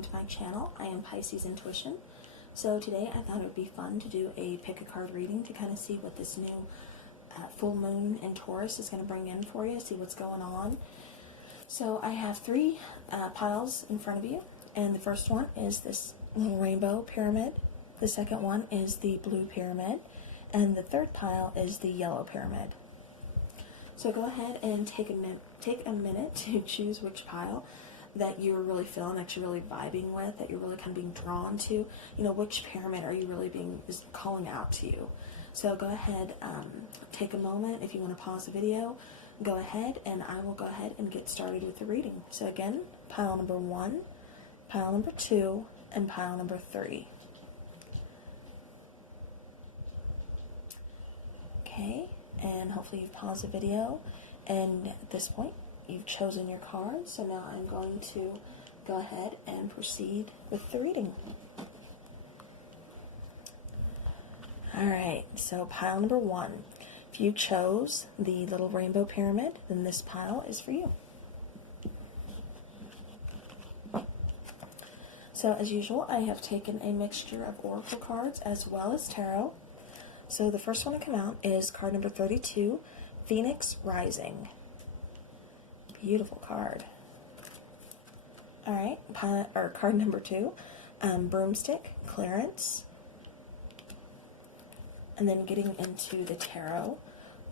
welcome to my channel. I am Pisces Intuition. So today I thought it would be fun to do a pick a card reading to kind of see what this new full moon in Taurus is going to bring in for you, see what's going on. So I have three piles in front of you, and the first one is this little rainbow pyramid. The second one is the blue pyramid, and the third pile is the yellow pyramid. So go ahead and take a minute to choose which pile that you're really feeling, that you're really vibing with, that you're really kind of being drawn to. You know, which pyramid are you really is calling out to you? So go ahead, take a moment. If you want to pause the video, go ahead, and I will go ahead and get started with the reading. So again, pile number 1, pile number 2, and pile number 3. Okay, and hopefully you've paused the video, and at this point you've chosen your card. So now I'm going to go ahead and proceed with the reading. Alright, so pile number 1. If you chose the little rainbow pyramid, then this pile is for you. So as usual, I have taken a mixture of oracle cards as well as tarot. So the first one to come out is card number 32, Phoenix Rising. Beautiful card. Alright, card number 2, Broomstick, Clearance. And then getting into the tarot,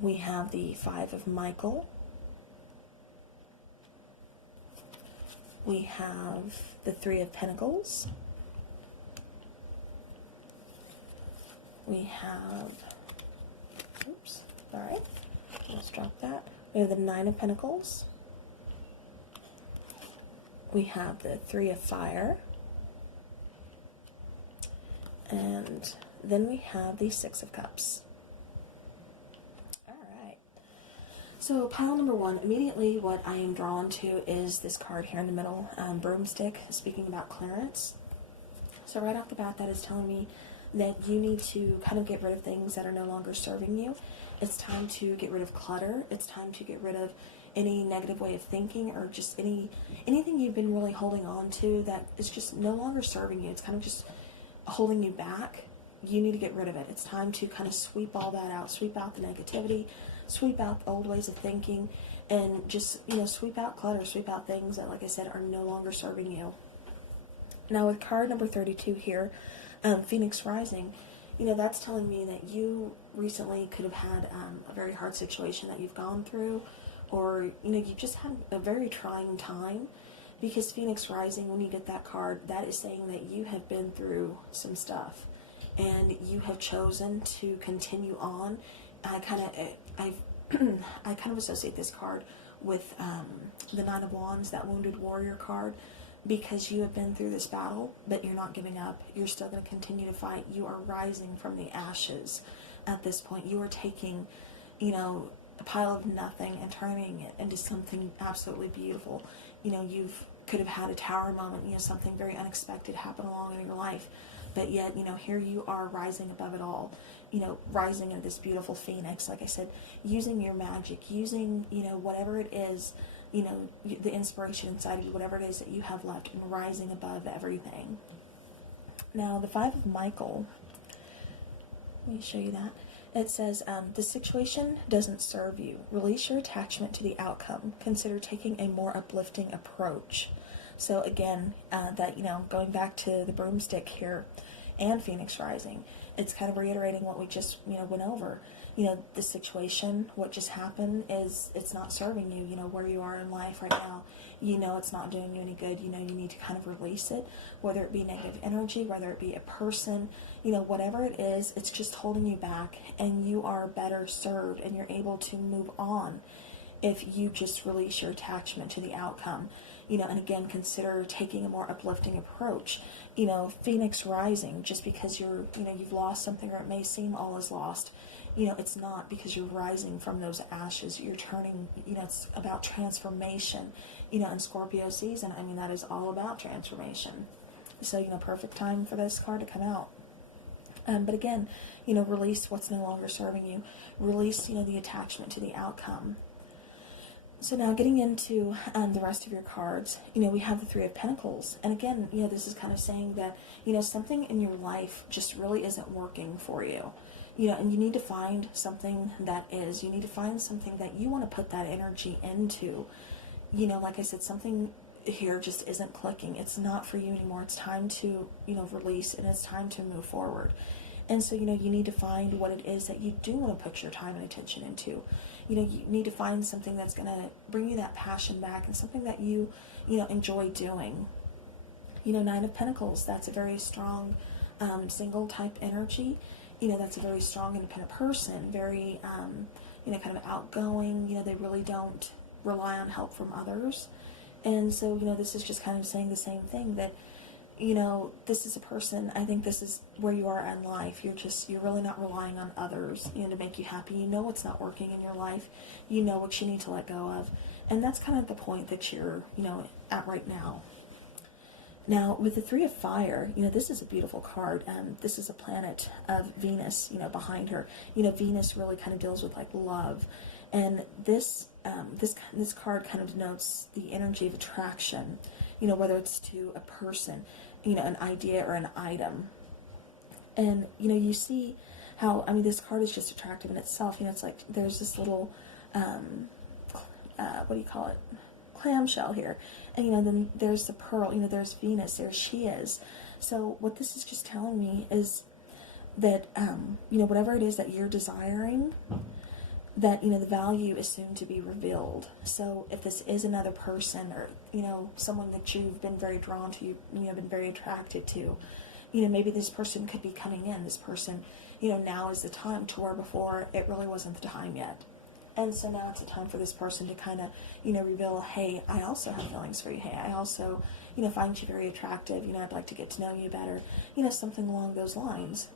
we have the 5 of Michael. We have the 3 of Pentacles. We have, oops, alright, let's drop that. We have the 9 of Pentacles. We have the 3 of Fire. And then we have the 6 of Cups. Alright. So pile number 1, immediately what I am drawn to is this card here in the middle, Broomstick, speaking about clearance. So right off the bat, that is telling me that you need to kind of get rid of things that are no longer serving you. It's time to get rid of clutter. It's time to get rid of any negative way of thinking, or just anything you've been really holding on to that is just no longer serving you. It's kind of just holding you back. You need to get rid of it. It's time to kind of sweep all that out, sweep out the negativity, sweep out old ways of thinking, and just, you know, sweep out clutter, sweep out things that, like I said, are no longer serving you. Now with card number 32 here, Phoenix Rising, you know, that's telling me that you recently could have had a very hard situation that you've gone through, or, you know, you just had a very trying time, because Phoenix Rising, when you get that card, that is saying that you have been through some stuff, and you have chosen to continue on. I kind of associate this card with the 9 of Wands, that Wounded Warrior card, because you have been through this battle, but you're not giving up. You're still going to continue to fight. You are rising from the ashes at this point. You are taking, you know, a pile of nothing and turning it into something absolutely beautiful. You know, could have had a tower moment, you know, something very unexpected happen along in your life, but yet, you know, here you are rising above it all, you know, rising in this beautiful phoenix, like I said, using your magic, using, you know, whatever it is, you know, the inspiration inside of you, whatever it is that you have left, and rising above everything. Now, the 5 of Michael, let me show you that. It says, the situation doesn't serve you. Release your attachment to the outcome. Consider taking a more uplifting approach. So again, that, you know, going back to the broomstick here and Phoenix Rising, it's kind of reiterating what we just, you know, went over. You know, the situation, what just happened, it's not serving you, you know, where you are in life right now. You know, it's not doing you any good. You know, you need to kind of release it, whether it be negative energy, whether it be a person, you know, whatever it is, it's just holding you back, and you are better served, and you're able to move on if you just release your attachment to the outcome. You know, and again, consider taking a more uplifting approach. You know, Phoenix Rising, just because you've lost something, or it may seem all is lost, you know, it's not, because you're rising from those ashes. You're turning, you know, it's about transformation. You know, in Scorpio season, I mean, that is all about transformation. So, you know, perfect time for this card to come out. But again, you know, release what's no longer serving you. Release, you know, the attachment to the outcome. So now getting into the rest of your cards, we have the Three of Pentacles. And again, this is kind of saying that, something in your life just really isn't working for you. And you need to find something that is. You need to find something that you want to put that energy into. Like I said, something here just isn't clicking. It's not for you anymore. It's time to, release, and it's time to move forward. And so, you need to find what it is that you do want to put your time and attention into. You need to find something that's going to bring you that passion back, and something that you enjoy doing. Nine of Pentacles, that's a very strong single type energy. That's a very strong independent person, very, kind of outgoing. They really don't rely on help from others. And so, this is just kind of saying the same thing, that, this is a person, I think this is where you are in life. You're really not relying on others, to make you happy. You know what's not working in your life. You know what you need to let go of. And that's kind of the point that you're, at right now. Now, with the Three of Fire, this is a beautiful card. This is a planet of Venus, behind her. Venus really kind of deals with, like, love. And this card kind of denotes the energy of attraction, whether it's to a person, an idea or an item. And, you see how, this card is just attractive in itself. It's like there's this little, what do you call it? Clamshell here. And, then there's the pearl, there's Venus, there she is. So what this is just telling me is that, whatever it is that you're desiring, that, the value is soon to be revealed. So if this is another person, or, someone that you've been very drawn to, you've been very attracted to, maybe this person could be coming in. This person, now is the time, to where before it really wasn't the time yet. And so now it's a time for this person to kind of, reveal, hey, I also have feelings for you. Hey, I also, find you very attractive. I'd like to get to know you better. Something along those lines.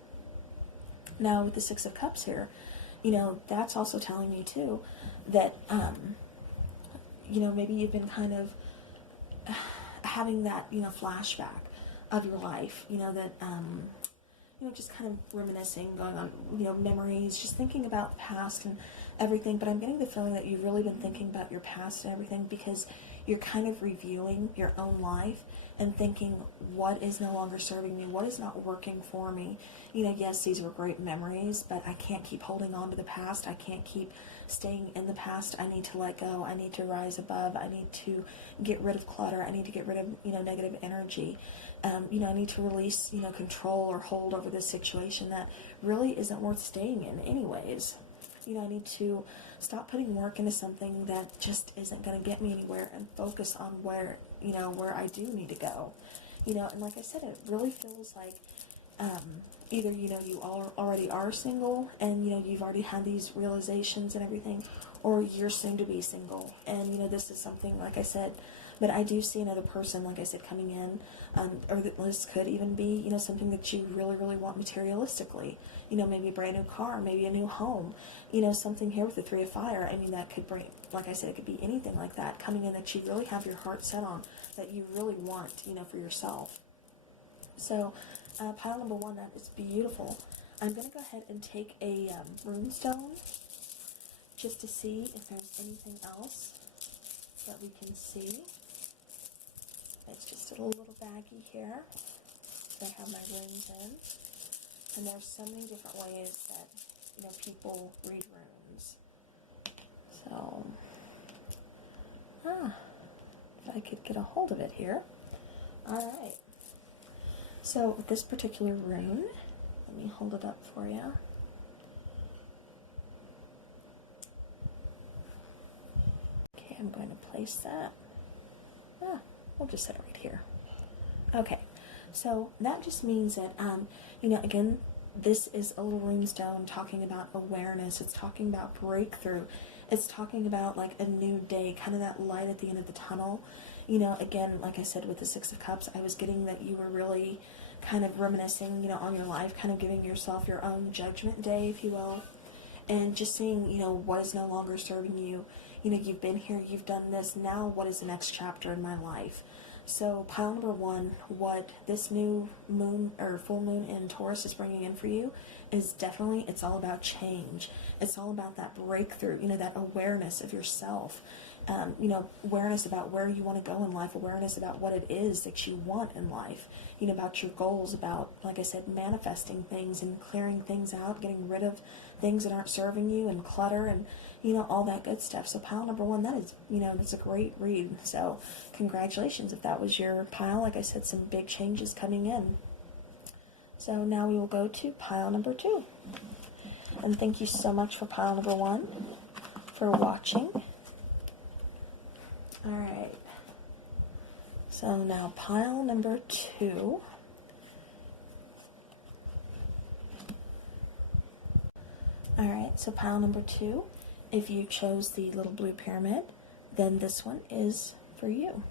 Now with the Six of Cups here, that's also telling me too that, maybe you've been kind of having that, flashback of your life, that, just kind of reminiscing, going on, memories, just thinking about the past and everything. But I'm getting the feeling that you've really been thinking about your past and everything, because you're kind of reviewing your own life and thinking, what is no longer serving me? What is not working for me? Yes, these were great memories, but I can't keep holding on to the past. I can't keep staying in the past. I need to let go. I need to rise above. I need to get rid of clutter. I need to get rid of, negative energy. I need to release, control or hold over this situation that really isn't worth staying in anyways. I need to stop putting work into something that just isn't going to get me anywhere, and focus on where, where I do need to go. And like I said, it really feels like either, you already are single, and, you've already had these realizations and everything, or you're soon to be single. And, this is something, like I said, but I do see another person, like I said, coming in, or this could even be, something that you really, really want materialistically. Maybe a brand new car, maybe a new home, something here with the Three of Fire. That could bring, like I said, it could be anything like that coming in that you really have your heart set on, that you really want, for yourself. So, pile number one, that is beautiful. I'm going to go ahead and take a runestone just to see if there's anything else that we can see. It's just a little baggie here that I have my runes in. And there's so many different ways that, people read runes. So, if I could get a hold of it here. Alright. So, with this particular rune, let me hold it up for you. Okay, I'm going to place that. We'll just set it right here. Okay, so that just means that, again, this is a little runestone talking about awareness. It's talking about breakthrough. It's talking about, like, a new day, kind of that light at the end of the tunnel. Again, like I said, with the Six of Cups, I was getting that you were really kind of reminiscing, on your life, kind of giving yourself your own judgment day, if you will, and just seeing, what is no longer serving you. You've been here, you've done this, now what is the next chapter in my life? So pile number one, what this new moon or full moon in Taurus is bringing in for you is definitely, it's all about change. It's all about that breakthrough, that awareness of yourself. You know, awareness about where you want to go in life, awareness about what it is that you want in life, you know, about your goals, about, like I said, manifesting things and clearing things out, getting rid of things that aren't serving you, and clutter, and, you know, all that good stuff. So pile number one, that is, you know, that's a great read. So congratulations if that was your pile. Like I said, some big changes coming in. So now we will go to pile number two. And thank you so much for pile number one for watching. Alright, so now pile number two. Alright, so pile number two, if you chose the little blue pyramid, then this one is for you.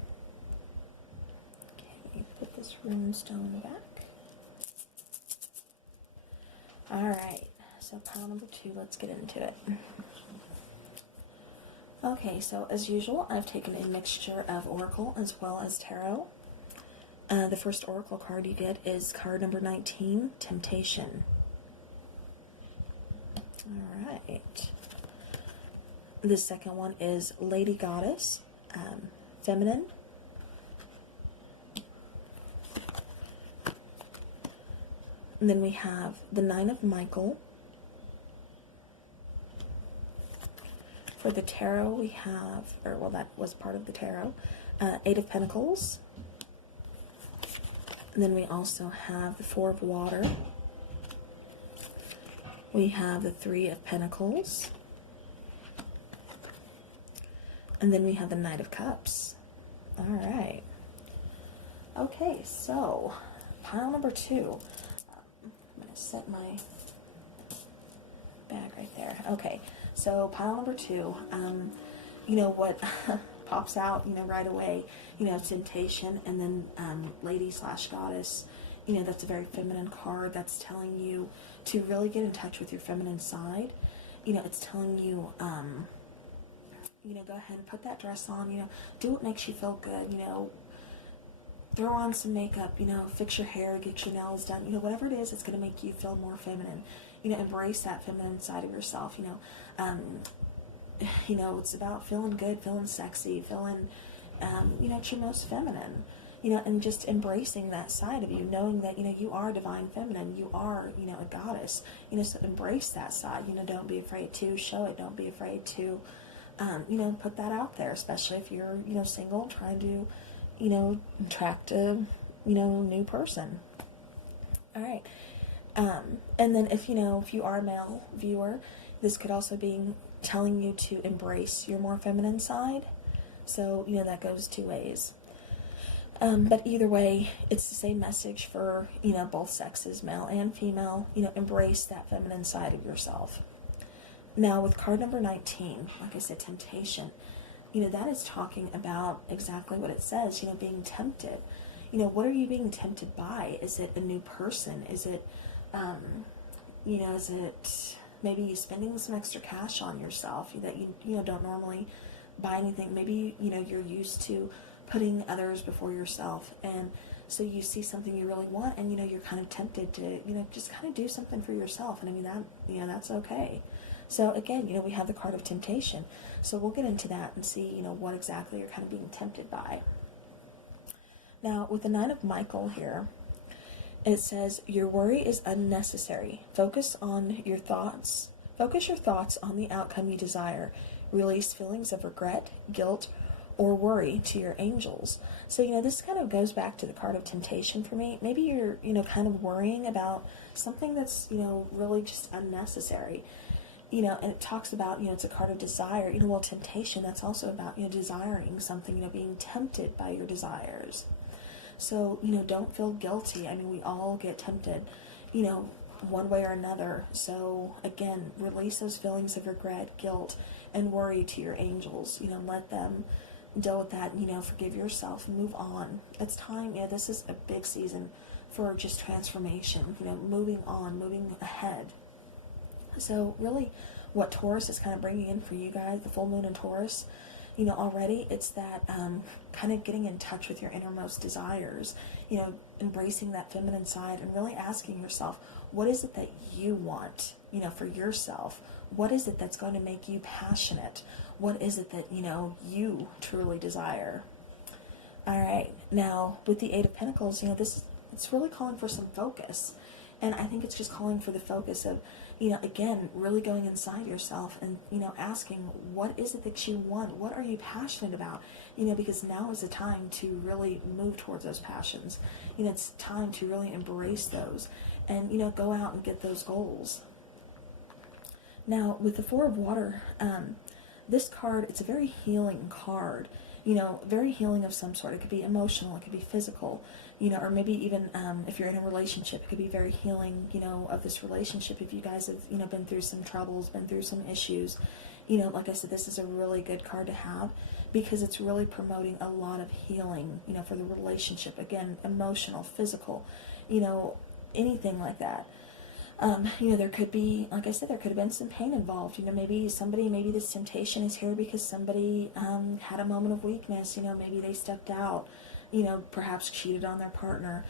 Okay, let me put this rune stone back. Alright, so pile number two, let's get into it. Okay, so as usual, I've taken a mixture of Oracle as well as Tarot. The first Oracle card you get is card number 19, Temptation. Alright. The second one is Lady Goddess, Feminine. And then we have the Nine of Michael. For the tarot, we have, or well, that was part of the tarot, Eight of Pentacles. And then we also have the Four of Water. We have the Three of Pentacles. And then we have the Knight of Cups. All right. Okay, so pile number two. I'm going to set my bag right there. Okay. So pile number two, you know what pops out, you know, right away, you know, Temptation, and then Lady/Goddess, you know, that's a very feminine card. That's telling you to really get in touch with your feminine side. You know, it's telling you, you know, go ahead and put that dress on, you know, do what makes you feel good, you know, throw on some makeup, you know, fix your hair, get your nails done, you know, whatever it is, it's going to make you feel more feminine. You know, embrace that feminine side of yourself, you know, it's about feeling good, feeling sexy, feeling, you know, at your most feminine, you know, and just embracing that side of you, knowing that, you know, you are divine feminine, you are, you know, a goddess, you know, so embrace that side, you know, don't be afraid to show it, don't be afraid to, you know, put that out there, especially if you're, you know, single, trying to, you know, attract a, you know, new person. All right. And then if, you know, if you are a male viewer, this could also be telling you to embrace your more feminine side. So, you know, that goes two ways. But either way, it's the same message for, you know, both sexes, male and female. You know, embrace that feminine side of yourself. Now, with card number 19, like I said, Temptation, you know, that is talking about exactly what it says, you know, being tempted. You know, what are you being tempted by? Is it a new person? Is it, you know, is it maybe you spending some extra cash on yourself that you know, don't normally buy anything? Maybe, you know, you're used to putting others before yourself, and so you see something you really want, and, you know, you're kind of tempted to, you know, just kind of do something for yourself. And I mean, that, you know, that's okay. So again, you know, we have the card of Temptation. So we'll get into that and see, you know, what exactly you're kind of being tempted by. Now, with the Nine of Michael here, it says, your worry is unnecessary. Focus your thoughts on the outcome you desire. Release feelings of regret, guilt, or worry to your angels. So, you know, this kind of goes back to the card of Temptation for me. Maybe you're, you know, kind of worrying about something that's, you know, really just unnecessary. You know, and it talks about, you know, it's a card of desire. You know, well, Temptation, that's also about, you know, desiring something, you know, being tempted by your desires. So, you know, don't feel guilty. I mean, we all get tempted, you know, one way or another. So, again, release those feelings of regret, guilt, and worry to your angels. You know, let them deal with that, you know, forgive yourself, move on. It's time, you know, this is a big season for just transformation, you know, moving on, moving ahead. So, really, what Taurus is kind of bringing in for you guys, the full moon in Taurus, already it's that kind of getting in touch with your innermost desires, embracing that feminine side and really asking yourself, what is it that you want, for yourself? What is it that's going to make you passionate? What is it that, you truly desire? All right, now with the Eight of Pentacles, it's really calling for some focus. And I think it's just calling for the focus of, again, really going inside yourself and, asking, what is it that you want? What are you passionate about? Because now is the time to really move towards those passions. It's time to really embrace those and, go out and get those goals. Now, with the Four of Water, this card, it's a very healing card. Very healing of some sort. It could be emotional, it could be physical, or maybe even if you're in a relationship, it could be very healing, of this relationship. If you guys have, been through some troubles, been through some issues, like I said, this is a really good card to have because it's really promoting a lot of healing, for the relationship. Again, emotional, physical, anything like that. There could be, like I said, there could have been some pain involved. Maybe this temptation is here because somebody had a moment of weakness. Maybe they stepped out, perhaps cheated on their partner,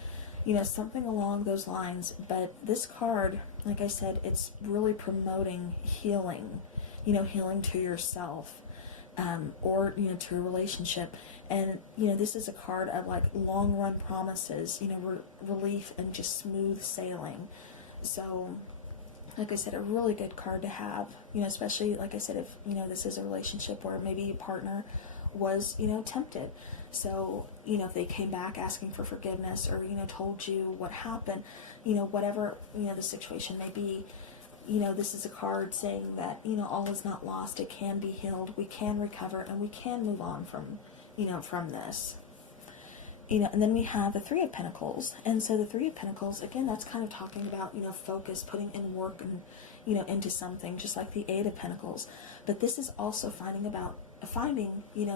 something along those lines. But this card, like I said, it's really promoting healing, healing to yourself, or, to a relationship. And, this is a card of like long run promises, relief and just smooth sailing. So, like I said, a really good card to have, especially, like I said, if, this is a relationship where maybe your partner was, tempted. So, if they came back asking for forgiveness or, told you what happened, whatever, the situation may be, this is a card saying that, all is not lost. It can be healed. We can recover and we can move on from, from this. And then we have the Three of Pentacles. And so the Three of Pentacles, again, that's kind of talking about, focus, putting in work and, into something, just like the Eight of Pentacles. But this is also finding,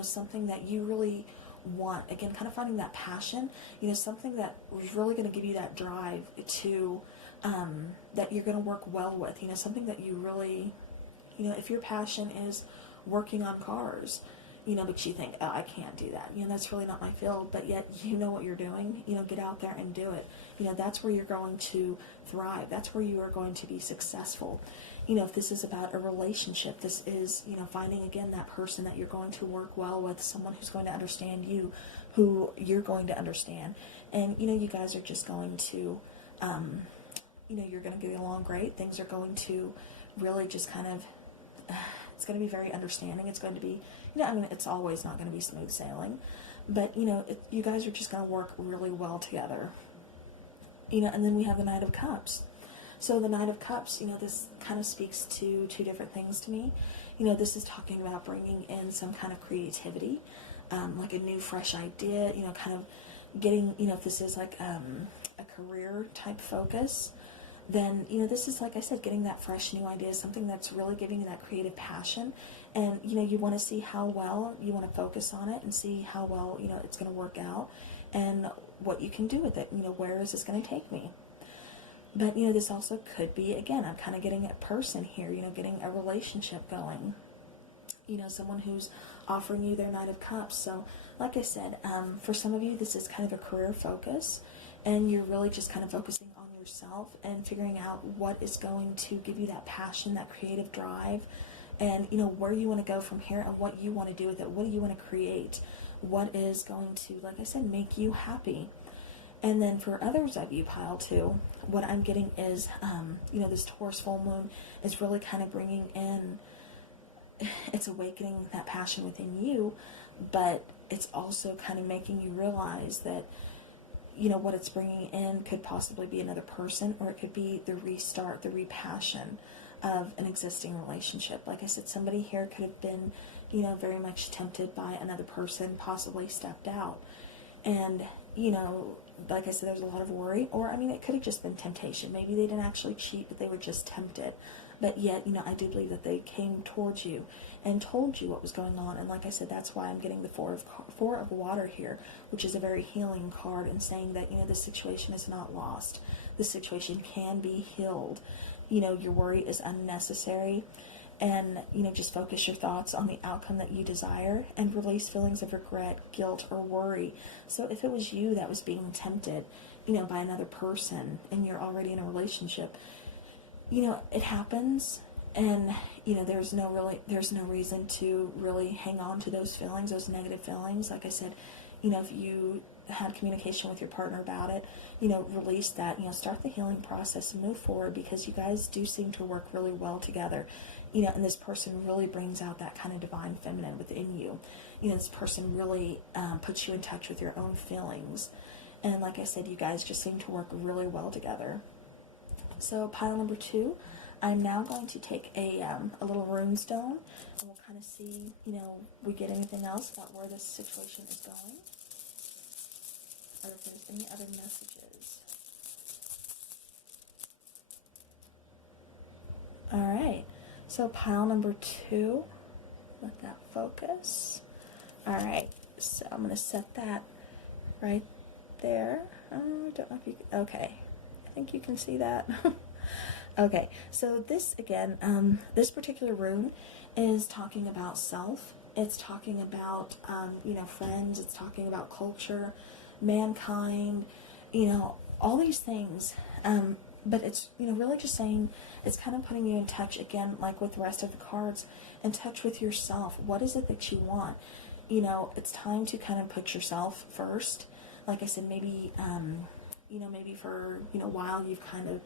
something that you really want. Again, kind of finding that passion, something that is really going to give you that drive to, that you're going to work well with, something that you really, if your passion is working on cars, but you think, oh, I can't do that. That's really not my field, but yet you know what you're doing. Get out there and do it. That's where you're going to thrive. That's where you are going to be successful. If this is about a relationship, this is, finding, again, that person that you're going to work well with, someone who's going to understand you, who you're going to understand. And, you guys are just going to, you're going to get along great. Things are going to really just kind of, it's going to be very understanding. It's going to be, it's always not going to be smooth sailing, but, you guys are just going to work really well together. And then we have the Knight of Cups. So the Knight of Cups, this kind of speaks to two different things to me. This is talking about bringing in some kind of creativity, like a new, fresh idea, kind of getting, if this is like a career type focus, then, this is, like I said, getting that fresh new idea, something that's really giving you that creative passion. And, you want to see how well you want to focus on it and see how well, it's going to work out and what you can do with it. Where is this going to take me? But, this also could be, again, I'm kind of getting a person here, getting a relationship going. Someone who's offering you their Knight of Cups. So, like I said, for some of you, this is kind of a career focus, and you're really just kind of focusing on yourself and figuring out what is going to give you that passion, that creative drive, and, where you want to go from here and what you want to do with it. What do you want to create? What is going to, like I said, make you happy? And then for others of you, pile two, what I'm getting is, this Taurus full moon is really kind of bringing in, it's awakening that passion within you, but it's also kind of making you realize that, what it's bringing in could possibly be another person, or it could be the restart, the repassion of an existing relationship. Like I said, somebody here could have been, very much tempted by another person, possibly stepped out. And, like I said, there's a lot of worry, or, it could have just been temptation. Maybe they didn't actually cheat, but they were just tempted. But yet, I do believe that they came towards you and told you what was going on. And like I said, that's why I'm getting the Four of Water here, which is a very healing card, and saying that, this situation is not lost. This situation can be healed. Your worry is unnecessary. and, you know, just focus your thoughts on the outcome that you desire and release feelings of regret, guilt, or worry. So if it was you that was being tempted, you know, by another person and you're already in a relationship, you know, it happens, and, you know, there's no reason to really hang on to those feelings, those negative feelings. Like I said, you know, if you had communication with your partner about it, you know, release that, you know, start the healing process and move forward, because you guys do seem to work really well together, you know, and this person really brings out that kind of divine feminine within you. You know, this person really puts you in touch with your own feelings, and like I said, you guys just seem to work really well together. So pile number 2, I'm now going to take a little rune stone, and we'll kind of see, you know, we get anything else about where this situation is going, or if there's any other messages. Alright, so pile number 2, let that focus. Alright, so I'm going to set that right there. I don't know if you, okay, I think you can see that. Okay, so this again, this particular rune is talking about self. It's talking about, you know, friends. It's talking about culture, mankind, you know, all these things. But it's, you know, really just saying, it's kind of putting you in touch again, like with the rest of the cards, in touch with yourself. What is it that you want? You know, it's time to kind of put yourself first. Like I said, maybe, you know, maybe for, you know, a while you've kind of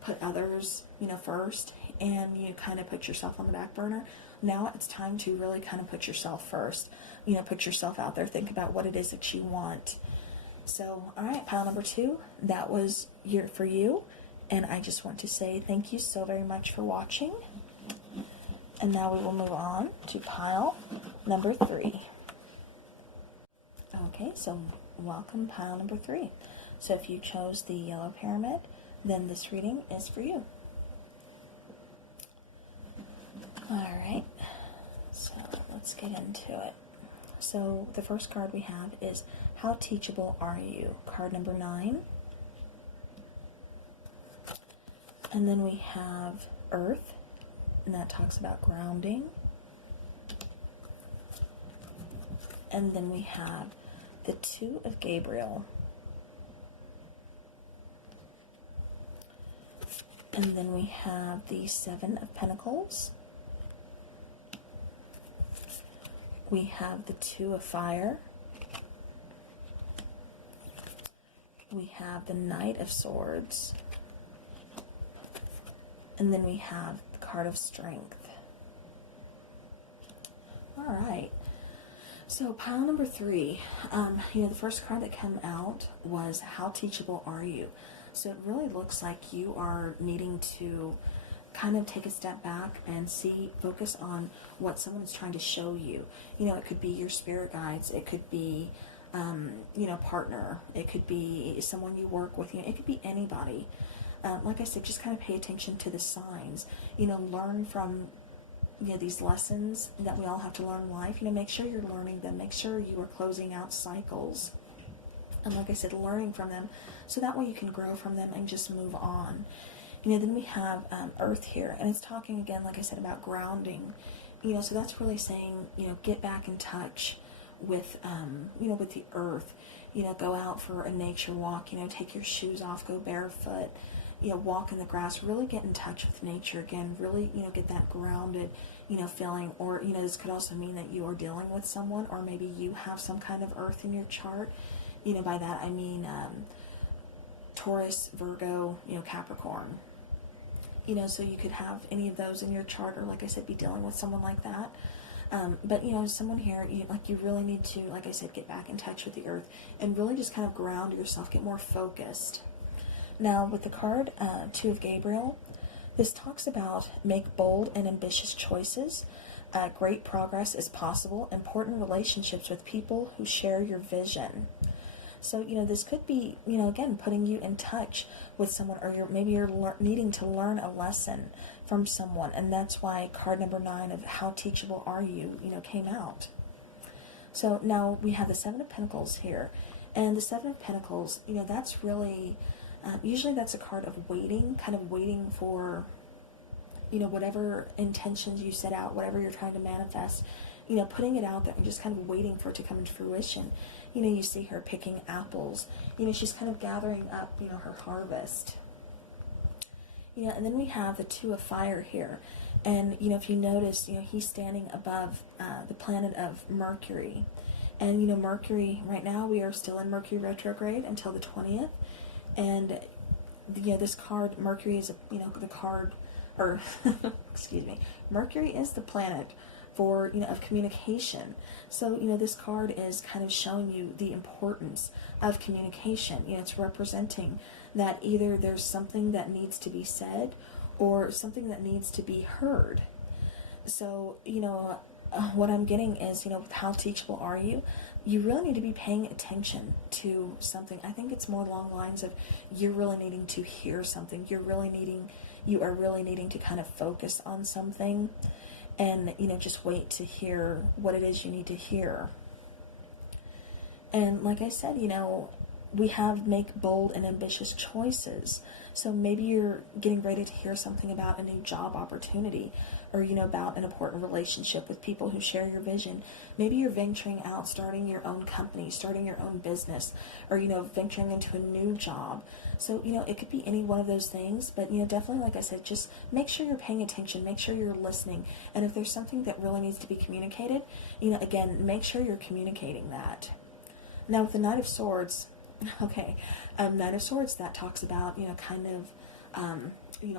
put others, you know, first, and you kind of put yourself on the back burner. Now it's time to really kind of put yourself first, you know, put yourself out there, think about what it is that you want. So, all right, pile number 2, that was for you, and I just want to say thank you so very much for watching, and now we will move on to pile number 3. Okay, so welcome pile number 3. So if you chose the yellow pyramid, then this reading is for you. Alright, so let's get into it. So the first card we have is How Teachable Are You? Card number 9. And then we have Earth, and that talks about grounding. And then we have the 2 of Gabriel. And then we have the 7 of Pentacles. We have the 2 of Fire. We have the Knight of Swords. And then we have the card of Strength. Alright. So pile number 3, you know, the first card that came out was How Teachable Are You? So it really looks like you are needing to kind of take a step back and focus on what someone is trying to show you. You know, it could be your spirit guides, it could be, you know, partner, it could be someone you work with, you know, it could be anybody. Like I said, just kind of pay attention to the signs, you know, learn from, you know, these lessons that we all have to learn in life. You know, make sure you're learning them, make sure you are closing out cycles. And like I said, learning from them, so that way you can grow from them and just move on. You know, then we have Earth here, and it's talking again, like I said, about grounding. You know, so that's really saying, you know, get back in touch with, you know, with the earth. You know, go out for a nature walk. You know, take your shoes off, go barefoot. You know, walk in the grass. Really get in touch with nature again. Really, you know, get that grounded, you know, feeling. Or, you know, this could also mean that you are dealing with someone, or maybe you have some kind of earth in your chart. You know, by that I mean Taurus, Virgo, you know, Capricorn. You know, so you could have any of those in your chart, or like I said, be dealing with someone like that. But, you know, someone here, you really need to, like I said, get back in touch with the earth and really just kind of ground yourself, get more focused. Now, with the card 2 of Gabriel, this talks about make bold and ambitious choices. Great progress is possible. Important relationships with people who share your vision. So, you know, this could be, you know, again, putting you in touch with someone, or maybe you're needing to learn a lesson from someone, and that's why card number 9 of How Teachable Are You, you know, came out. So now we have the 7 of Pentacles here, and the 7 of Pentacles, you know, that's really, usually that's a card of waiting, kind of waiting for, whatever intentions you set out, whatever you're trying to manifest, putting it out there and just kind of waiting for it to come into fruition. You see her picking apples. She's kind of gathering up, her harvest. And then we have the Two of Fire here. And, if you notice, he's standing above the planet of Mercury. And, Mercury, right now we are still in Mercury retrograde until the 20th. And, this card, Mercury is, the card, or, excuse me, Mercury is the planet for, of communication. So, this card is kind of showing you the importance of communication. It's representing that either there's something that needs to be said or something that needs to be heard. So, what I'm getting is, how teachable are you? You really need to be paying attention to something. I think it's more along the lines of you're really needing to hear something. You are really needing to kind of focus on something and, just wait to hear what it is you need to hear. And like I said, we have make bold and ambitious choices. So maybe you're getting ready to hear something about a new job opportunity or, about an important relationship with people who share your vision. Maybe you're venturing out, starting your own company, starting your own business, or, venturing into a new job. So, it could be any one of those things, but, definitely, like I said, just make sure you're paying attention, make sure you're listening. And if there's something that really needs to be communicated, again, make sure you're communicating that. Now, with the Knight of Swords, okay, Knight of Swords, that talks about, kind of,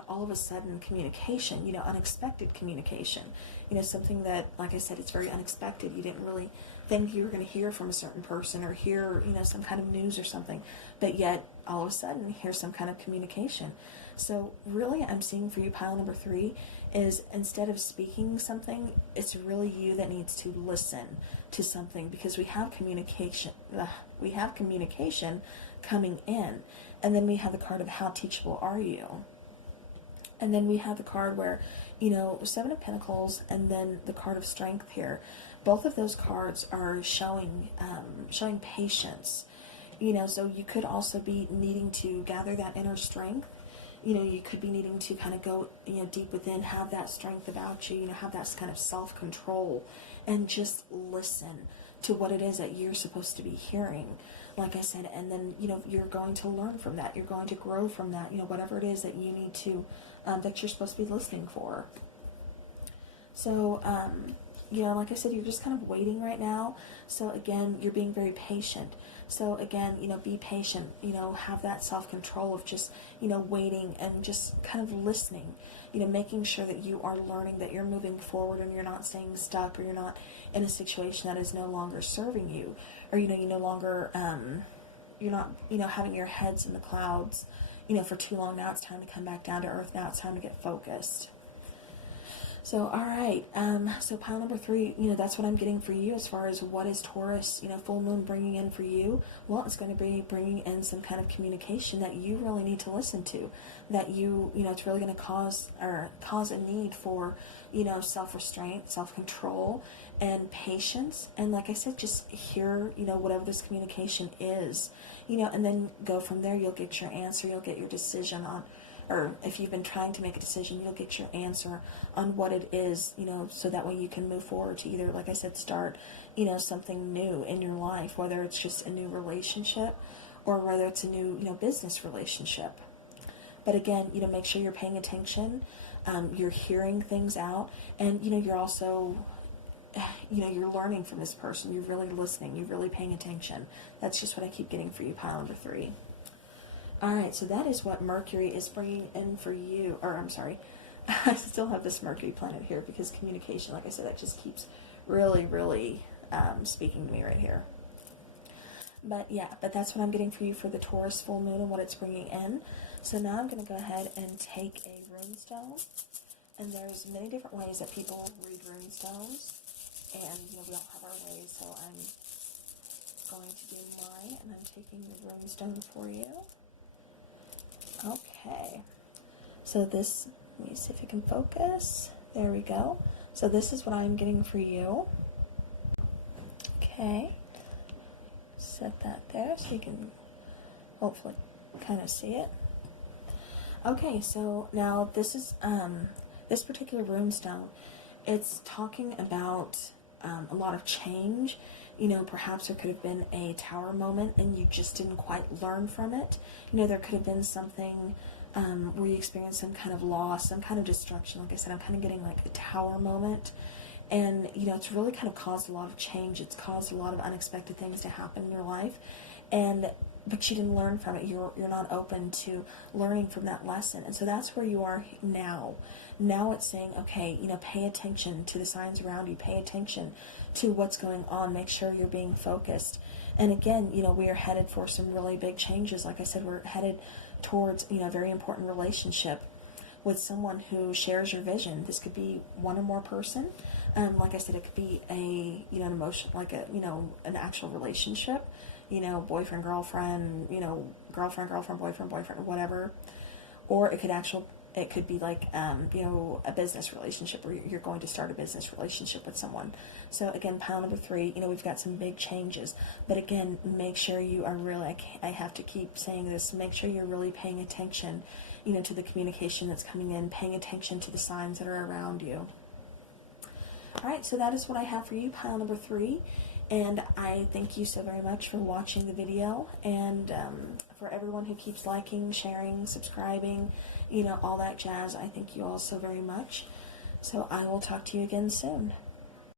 all of a sudden communication, unexpected communication, something that, like I said, it's very unexpected. You didn't really think you were going to hear from a certain person or hear, some kind of news or something, but yet all of a sudden here's some kind of communication. So really I'm seeing for you, pile number 3, is instead of speaking something, it's really you that needs to listen to something, because we have communication coming in. And then we have the card of how teachable are you? And then we have the card where, Seven of Pentacles and then the card of Strength here. Both of those cards are showing patience. So you could also be needing to gather that inner strength. You could be needing to kind of go, deep within, have that strength about you, have that kind of self-control, and just listen to what it is that you're supposed to be hearing, like I said, and then, you're going to learn from that. You're going to grow from that, whatever it is that you need to, that you're supposed to be listening for. So, like I said, you're just kind of waiting right now. So again, you're being very patient. So again, be patient, have that self-control of just, waiting and just kind of listening, making sure that you are learning, that you're moving forward and you're not staying stuck, or you're not in a situation that is no longer serving you, or, you no longer, you're not, having your heads in the clouds, for too long. Now it's time to come back down to earth. Now it's time to get focused. So, all right, so pile number 3, that's what I'm getting for you as far as what is Taurus, full moon bringing in for you. Well, it's going to be bringing in some kind of communication that you really need to listen to, that it's really going to cause a need for, self-restraint, self-control, and patience. And like I said, just hear, whatever this communication is, and then go from there. You'll get your answer, you'll get your decision on, or if you've been trying to make a decision, you'll get your answer on what it is, so that way you can move forward to either, like I said, start, something new in your life, whether it's just a new relationship or whether it's a new, business relationship. But again, make sure you're paying attention, you're hearing things out, and, you're also, you're learning from this person, you're really listening, you're really paying attention. That's just what I keep getting for you, pile number 3. Alright, so that is what Mercury is bringing in for you. Or, I'm sorry, I still have this Mercury planet here because communication, like I said, that just keeps really, really speaking to me right here. But yeah, but that's what I'm getting for you for the Taurus full moon and what it's bringing in. So now I'm going to go ahead and take a runestone. And there's many different ways that people read runestones. And, we all have our ways, so I'm going to do mine. And I'm taking the runestone for you. Okay, so this, let me see if I can focus. There we go. So this is what I'm getting for you. Okay, set that there so you can hopefully kind of see it. Okay, so now this is This particular runestone, it's talking about a lot of change. You know, perhaps there could have been a tower moment and you just didn't quite learn from it. You know, there could have been something where you experienced some kind of loss, some kind of destruction. Like I said, I'm kind of getting like a tower moment. And, you know, it's really kind of caused a lot of change. It's caused a lot of unexpected things to happen in your life. But you didn't learn from it. You're not open to learning from that lesson. And so that's where you are now. Now it's saying, okay, you know, pay attention to the signs around you. Pay attention to what's going on. Make sure you're being focused. And again, you know, we are headed for some really big changes. Like I said, we're headed towards, you know, a very important relationship with someone who shares your vision. This could be one or more person. Like I said, it could be a, you know, an emotion, like a, you know, an actual relationship, you know, boyfriend, girlfriend, you know, girlfriend, boyfriend, whatever. Or it could be like, you know, a business relationship where you're going to start a business relationship with someone. So again, pile number 3, you know, we've got some big changes. But again, make sure you are really, I have to keep saying this, make sure you're really paying attention, you know, to the communication that's coming in, paying attention to the signs that are around you. All right, so that is what I have for you, pile number 3. And I thank you so very much for watching the video, and for everyone who keeps liking, sharing, subscribing, you know, all that jazz. I thank you all so very much. So I will talk to you again soon.